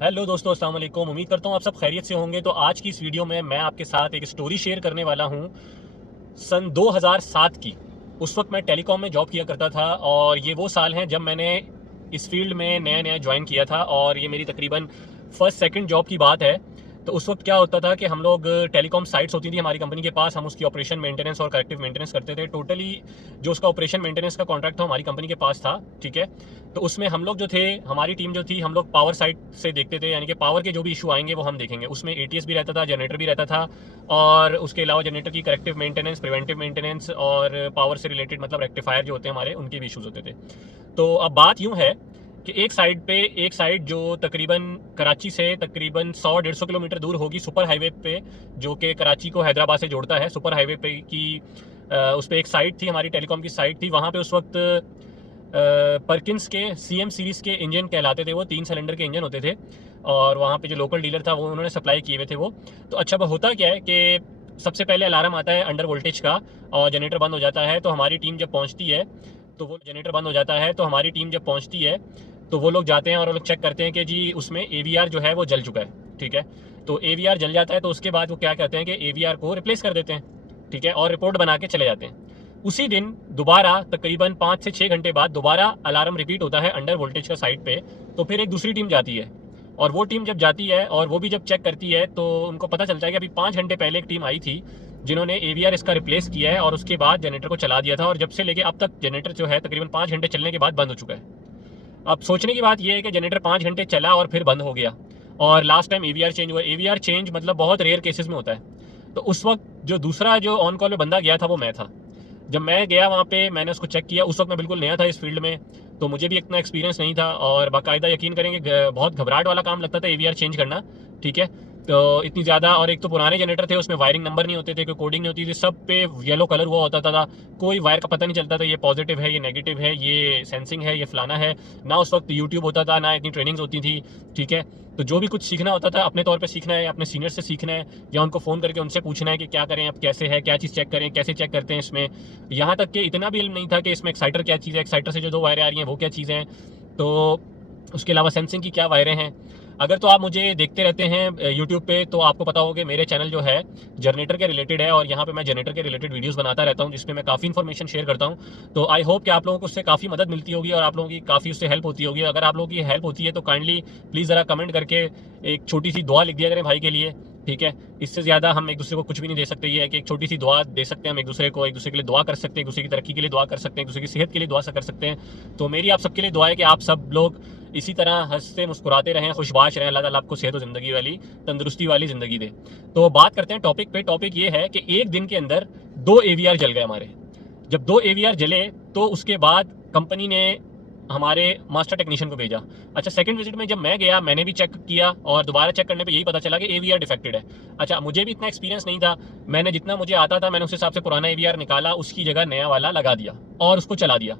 Hello दोस्तों, अस्सलाम उम्मीद करता हूँ आप सब खैरियत से होंगे। तो आज की इस वीडियो में मैं आपके साथ एक स्टोरी शेयर करने वाला हूँ। सन 2007 की, उस वक्त मैं टेलीकॉम में जॉब किया करता था और ये वो साल हैं जब मैंने इस फ़ील्ड में नया नया ज्वाइन किया था और ये मेरी तकरीबन फ़र्स्ट सेकेंड जॉब की बात है। तो उस वक्त क्या होता था कि हम लोग टेलीकॉम साइट्स होती थी हमारी कंपनी के पास, हम उसकी ऑपरेशन मेंटेनेंस और करेक्टिव मेंटेनेंस करते थे। टोटली जो उसका ऑपरेशन मेंटेनेंस का कॉन्ट्रैक्ट था हमारी कंपनी के पास था, ठीक है? तो उसमें हम लोग जो थे, हमारी टीम जो थी, हम लोग पावर साइट से देखते थे, यानी कि पावर के जो भी इशू आएँगे वो हम देखेंगे। उसमें एटीएस भी रहता था जनरेटर भी रहता था और उसके अलावा जनरेटर की करेक्टिव मेंटेनेंस प्रिवेंटिव मेंटेनेंस और पावर से रिलेटेड मतलब रेक्टिफायर जो होते हैं हमारे, उनके भी इशूज़ होते थे। तो अब बात यूँ है कि एक साइड पे, एक साइड जो तकरीबन कराची से तकरीबन 100 डेढ़ सौ किलोमीटर दूर होगी सुपर हाईवे पे, जो कि कराची को हैदराबाद से जोड़ता है। सुपर हाईवे पे की उस पर एक साइट थी, हमारी टेलीकॉम की साइट थी। वहाँ पे उस वक्त परकिंस के सी एम सीरीज़ के इंजन कहलाते थे वो, तीन सिलेंडर के इंजन होते थे। और वहाँ पे जो लोकल डीलर था, वो उन्होंने सप्लाई किए हुए थे वो। तो अच्छा होता क्या है कि सबसे पहले अलार्म आता है अंडर वोल्टेज का, और जनरेटर बंद हो जाता है। तो हमारी टीम जब पहुँचती है तो वो जनरेटर बंद हो जाता है। तो हमारी टीम जब पहुँचती है तो वो लोग जाते हैं और वो लोग चेक करते हैं कि जी उसमें एवीआर जो है वो जल चुका है, ठीक है? तो एवीआर जल जाता है तो उसके बाद वो क्या कहते हैं कि एवीआर को रिप्लेस कर देते हैं, ठीक है? और रिपोर्ट बना के चले जाते हैं। उसी दिन दोबारा तकरीबन पाँच से छः घंटे बाद दोबारा अलार्म रिपीट होता है अंडर वोल्टेज का साइड पे तो फिर एक दूसरी टीम जाती है। और वो टीम जब जाती है और वो भी जब चेक करती है तो उनको पता चलता है कि अभी पाँच घंटे पहले एक टीम आई थी, जिन्होंने एवीआर इसका रिप्लेस किया है और उसके बाद जनरेटर को चला दिया था और जब से लेके अब तक जनरेटर जो है तकरीबन पाँच घंटे चलने के बाद बंद हो चुका है। अब सोचने की बात यह है कि जनरेटर पाँच घंटे चला और फिर बंद हो गया। और लास्ट टाइम एवीआर चेंज हुआ। एवीआर चेंज मतलब बहुत रेयर केसेस में होता है। तो उस वक्त जो दूसरा जो ऑन कॉल में बंदा गया था वो मैं था। जब मैं गया वहाँ पे, मैंने उसको चेक किया। उस वक्त मैं बिल्कुल नया था इस फ़ील्ड में। तो मुझे भी इतना एक्सपीरियंस नहीं था। और बाकायदा यकीन करेंगे बहुत घबराहट वाला काम लगता था एवीआर चेंज करना। ठीक है? तो इतनी ज़्यादा, और एक तो पुराने जनरेटर थे, उसमें वायरिंग नंबर नहीं होते थे, कोई कोडिंग नहीं होती थी, सब पे येलो कलर हुआ होता था कोई वायर का पता नहीं चलता था, ये पॉजिटिव है, ये नेगेटिव है, ये सेंसिंग है, ये फलाना है। ना उस वक्त यूट्यूब होता था, ना इतनी ट्रेनिंग्स होती थी, ठीक है? तो जो भी कुछ सीखना होता था, अपने तौर पे सीखना है, अपने सीनियर से सीखना है, या उनको फ़ोन करके उनसे पूछना है कि क्या करें, अब कैसे है, क्या चीज़ चेक करें, कैसे चेक करते हैं इसमें। यहाँ तक कि इतना भी इल्म नहीं था कि इसमें एक्साइटर क्या चीज़ है एक्साइटर से जो दो वायरें आ रही हैं, वो क्या चीज़ें हैं। तो उसके अलावा सेंसिंग की क्या वायरें हैं? अगर तो आप मुझे देखते रहते हैं यूट्यूब पे तो आपको पता होगा कि मेरे चैनल जो है जनरेटर के रिलेटेड है और यहाँ पे मैं जनरेटर के रिलेटेड वीडियोस बनाता रहता हूँ जिसमें मैं काफ़ी इन्फॉर्मेशन शेयर करता हूँ। तो आई होप कि आप लोगों को उससे काफ़ी मदद मिलती होगी और आप लोगों की काफ़ी उससे हेल्प होती होगी। अगर आप लोगों की हेल्प होती है तो काइंडली प्लीज़ ज़रा कमेंट करके एक छोटी सी दुआ लिख दिया करें भाई के लिए, ठीक है? इससे ज़्यादा हम एक दूसरे को कुछ भी नहीं दे सकते, ये है कि एक छोटी सी दुआ दे सकते हैं हम एक दूसरे को, एक दूसरे के लिए दुआ कर सकते हैं, एक दूसरे की तरक्की के लिए दुआ कर सकते हैं, एक दूसरे की सेहत के लिए दुआ कर सकते हैं। तो मेरी आप सबके लिए दुआ है कि आप सब लोग इसी तरह हँसते, मुस्कुराते रहें, खुशबाश रहें, अल्लाह ताला आपको सेहत और ज़िंदगी वाली, तंदुरुस्ती वाली ज़िंदगी दे। तो बात करते हैं टॉपिक पे। टॉपिक ये है कि एक दिन के अंदर दो एवीआर जल गए हमारे। जब दो एवीआर जले तो उसके बाद कंपनी ने हमारे मास्टर टेक्नीशियन को भेजा। अच्छा सेकंड विज़िट में जब मैं गया, मैंने भी चेक किया और दोबारा चेक करने पे यही पता चला कि एवीआर डिफेक्टेड है। अच्छा मुझे भी इतना एक्सपीरियंस नहीं था। मैंने जितना मुझे आता था, मैंने उस हिसाब से पुराना एवीआर निकाला, उसकी जगह नया वाला लगा दिया और उसको चला दिया।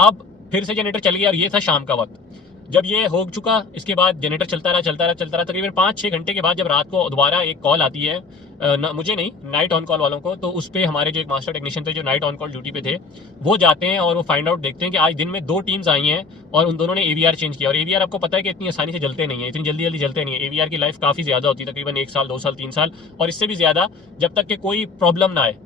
अब फिर से जनरेटर चल गया और ये था शाम का वक्त। जब ये हो चुका इसके बाद जनरेटर चलता रहा चलता रहा चलता रहा तकरीबन पाँच छः घंटे के बाद जब रात को दोबारा एक कॉल आती है न, मुझे नहीं नाइट ऑन कॉल वालों को तो उस पर हमारे जो एक मास्टर टेक्नीशियन थे जो नाइट ऑन कॉल ड्यूटी पे थे वो जाते हैं और वो फाइंड आउट देखते हैं कि आज दिन में दो टीम्स आई हैं और उन दोनों ने एवीआर चेंज किया। और एवीआर आपको पता है कि इतनी आसानी से जलते नहीं है इतनी जल्दी जल्दी जलते नहीं है। एवीआर की लाइफ काफ़ी ज़्यादा होती है तकरीबन एक साल दो साल तीन साल और इससे भी ज़्यादा जब तक कि कोई प्रॉब्लम ना आए।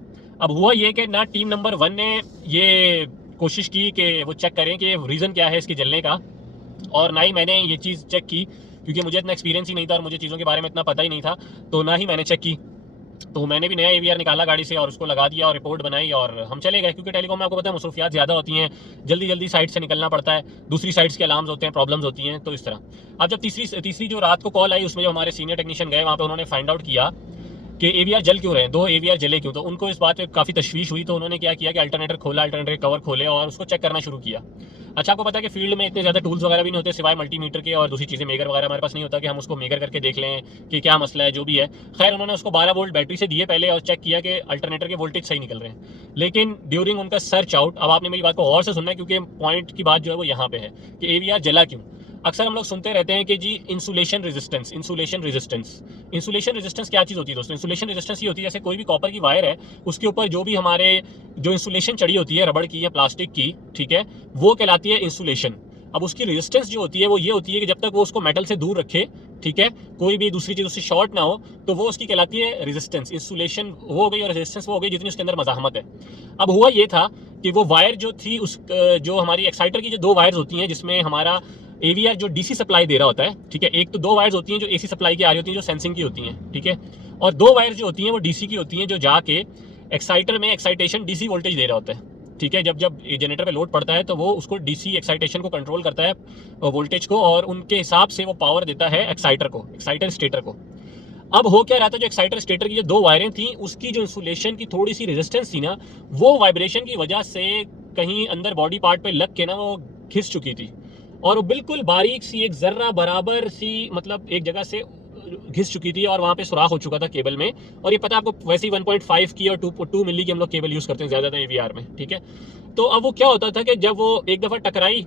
अब हुआ ये कि ना टीम नंबर वन ने ये कोशिश की कि वो चेक करें कि रीज़न क्या है इसके जलने का। और ना ही मैंने ये चीज़ चेक की, क्योंकि मुझे इतना एक्सपीरियंस ही नहीं था और मुझे चीज़ों के बारे में इतना पता ही नहीं था तो ना ही मैंने चेक की। तो मैंने भी नया ए निकाला गाड़ी से और उसको लगा दिया और रिपोर्ट बनाई और हम चले गए, क्योंकि टेलीकॉम में आपको पता है मसरूफियात ज़्यादा होती हैं जल्दी जल्दी साइड से निकलना पड़ता है, दूसरी साइड्स के अलार्म्स होते हैं प्रॉब्लम्स होती हैं तो इस तरह। अब जब तीसरी तीसरी जो रात को कॉल आई, उसमें जो हमारे सीनियर टेक्नीशियन गए, वहाँ पर उन्होंने फाइंड आउट किया कि ए जल क्यों रहे दो ए जले क्यों तो उनको इस बात पर काफ़ी तशवीश हुई तो उन्होंने क्या किया कि अल्टरनेटर खोला अल्टरनेटर कवर खोले और उसको चेक करना शुरू किया। अच्छा आपको पता है कि फ़ील्ड में इतने ज़्यादा टूल्स वगैरह भी नहीं होते सिवाय मल्टीमीटर के और दूसरी चीज़ें मेगर वगैरह हमारे पास नहीं होता कि हम उसको मेगर करके देख लें कि क्या मसला है, जो भी है। खैर, उन्होंने उसको बारह वोल्ट बैटरी से दिए पहले और चेक किया कि अल्टरनेटर के वोल्टेज सही निकल रहे हैं। लेकिन ड्यूरिंग उनका सर्च आउट अब आपने मेरी बात को और से सुनना है, क्योंकि पॉइंट की बात जो है वो यहाँ पे है कि एवीआर जला क्यों? अक्सर हम लोग सुनते रहते हैं कि जी insulation resistance insulation resistance insulation resistance क्या चीज़ होती है दोस्तों? इंसुलेशन रेजिस्टेंस ये होती है, जैसे कोई भी कॉपर की वायर है, उसके ऊपर जो भी हमारे, जो इंसुलेशन चढ़ी होती है, रबड़ की या प्लास्टिक की, ठीक है, वो कहलाती है इंसुलेशन अब उसकी रेजिस्टेंस जो होती है, वो ये होती है कि जब तक वो उसको मेटल से दूर रखे, ठीक है, कोई भी दूसरी चीज़ उससे शॉर्ट ना हो तो वो उसकी कहलाती है रेजिस्टेंस इंसुलेशन हो गई और रेजिस्टेंस वो हो गई जितनी उसके अंदर मजामत है। अब हुआ ये था कि वो वायर जो थी, उस जो हमारी एक्साइटर की जो दो वायर्स होती हैं, जिसमें हमारा एवीआर जो डीसी सप्लाई दे रहा होता है, ठीक है, एक तो दो वायर्स होती हैं जो एसी सप्लाई की आ रही होती हैं, जो सेंसिंग की होती हैं, ठीक है, और दो वायर्स जो होती हैं वो डीसी की होती हैं जो जाके एक्साइटर में एक्साइटेशन डीसी वोल्टेज दे रहा होता है, ठीक है, जब जब जनरेटर पे लोड पड़ता है तो वो उसको डीसी एक्साइटेशन को कंट्रोल करता है वोल्टेज को और उनके हिसाब से वो पावर देता है एक्साइटर को एक्साइटर स्टेटर को। अब हो क्या रहा था, जो एक्साइटर स्टेटर की जो दो वायरें थी, उसकी जो इंसुलेशन की थोड़ी सी रेजिस्टेंस थी ना, वो वाइब्रेशन की वजह से कहीं अंदर बॉडी पार्ट पे लग के ना वो घिस चुकी थी। और वो बिल्कुल बारीक सी, एक जर्रा बराबर सी मतलब एक जगह से घिस चुकी थी और वहाँ पे सुराख हो चुका था केबल में। और ये पता आपको, वैसे ही 1.5 की और 2 टू मिली की हम लोग केबल यूज़ करते हैं ज़्यादा एवीआर में, ठीक है? तो अब वो क्या होता था कि जब वो एक दफ़ा टकराई,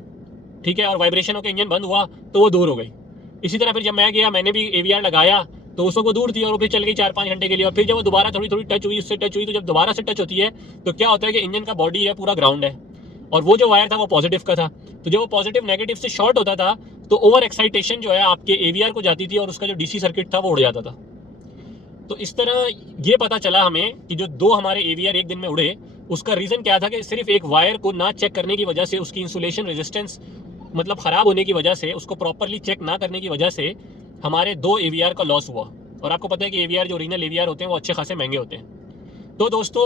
ठीक है, और वाइब्रेशन होकर इंजन बंद हुआ तो वो दूर हो गई। इसी तरह फिर जब मैं गया, मैंने भी एवीआर लगाया तो उस वक्त वो दूर थी और वो फिर चल गई चार पाँच घंटे के लिए। और फिर जब वो दोबारा थोड़ी थोड़ी टच हुई, उससे टच हुई तो जब दोबारा से टच होती है तो क्या होता है कि इंजन का बॉडी है, पूरा ग्राउंड है। और वो जो वायर था वो पॉजिटिव का था। तो जब वो पॉजिटिव नेगेटिव से शॉर्ट होता था तो ओवर एक्साइटेशन जो है आपके एवीआर को जाती थी और उसका जो डीसी सर्किट था वो उड़ जाता था। तो इस तरह ये पता चला हमें कि जो दो हमारे एवीआर एक दिन में उड़े, उसका रीज़न क्या था कि सिर्फ़ एक वायर को ना चेक करने की वजह से, उसकी इंसुलेशन रेजिस्टेंस मतलब ख़राब होने की वजह से, उसको प्रॉपरली चेक ना करने की वजह से हमारे दो एवीआर का लॉस हुआ। और आपको पता है कि एवीआर जो ओरिजिनल एवीआर होते हैं, वो अच्छे खासे महँगे होते हैं। तो दोस्तों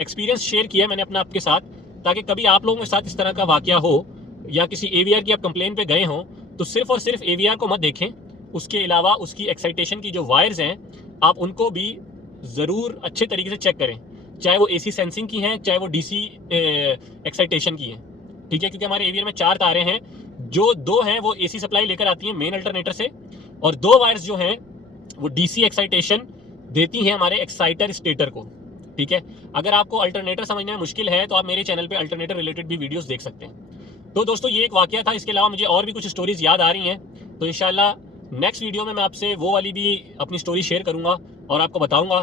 एक्सपीरियंस शेयर किया मैंने अपना आपके साथ। ताकि कभी आप लोगों के साथ इस तरह का वाक्य हो या किसी एवीआर की आप कंप्लेन पे गए हों तो सिर्फ़ और सिर्फ़ एवीआर को मत देखें। उसके अलावा उसकी एक्साइटेशन की जो वायर्स हैं, आप उनको भी ज़रूर अच्छे तरीके से चेक करें। चाहे वो एसी सेंसिंग की हैं, चाहे वो डीसी एक्साइटेशन की हैं। ठीक है? क्योंकि हमारे एवीआर में चार तारें हैं। जो दो हैं, वो एसी सप्लाई लेकर आती हैं मेन अल्टरनेटर से। और दो वायर्स जो हैं, वो डीसी एक्साइटेशन देती हैं हमारे एक्साइटर स्टेटर को। ठीक है? अगर आपको अल्टरनेटर समझने मुश्किल है तो आप मेरे चैनल पे अल्टरनेटर रिलेटेड भी वीडियोस देख सकते हैं। तो दोस्तों, ये एक वाक्य था, इसके अलावा मुझे और भी कुछ स्टोरीज याद आ रही हैं। तो इंशाल्लाह नेक्स्ट वीडियो में मैं आपसे वो वाली भी अपनी स्टोरी शेयर करूँगा और आपको बताऊँगा,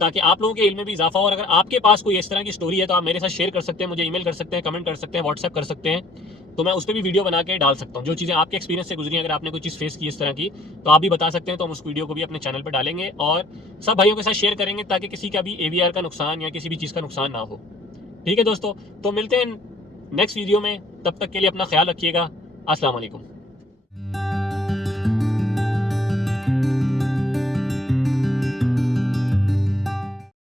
ताकि आप लोगों के इल्म में भी इजाफा हो। और अगर आपके पास कोई इस तरह की स्टोरी है तो आप मेरे साथ शेयर कर सकते हैं, मुझे ईमेल कर सकते हैं कमेंट कर सकते हैं व्हाट्सएप कर सकते हैं। तो मैं उस पर भी वीडियो बना के डाल सकता हूँ। जो चीज़ें आपके एक्सपीरियंस से गुजरी अगर आपने कोई चीज़ फेस की इस तरह की तो आप भी बता सकते हैं तो हम उस वीडियो को भी अपने चैनल पर डालेंगे और सब भाइयों के साथ शेयर करेंगे ताकि किसी का भी एवीआर का नुकसान या किसी भी चीज़ का नुकसान ना हो। ठीक है दोस्तों तो मिलते हैं नेक्स्ट वीडियो में, तब तक के लिए अपना ख्याल रखिएगा। वालेकुम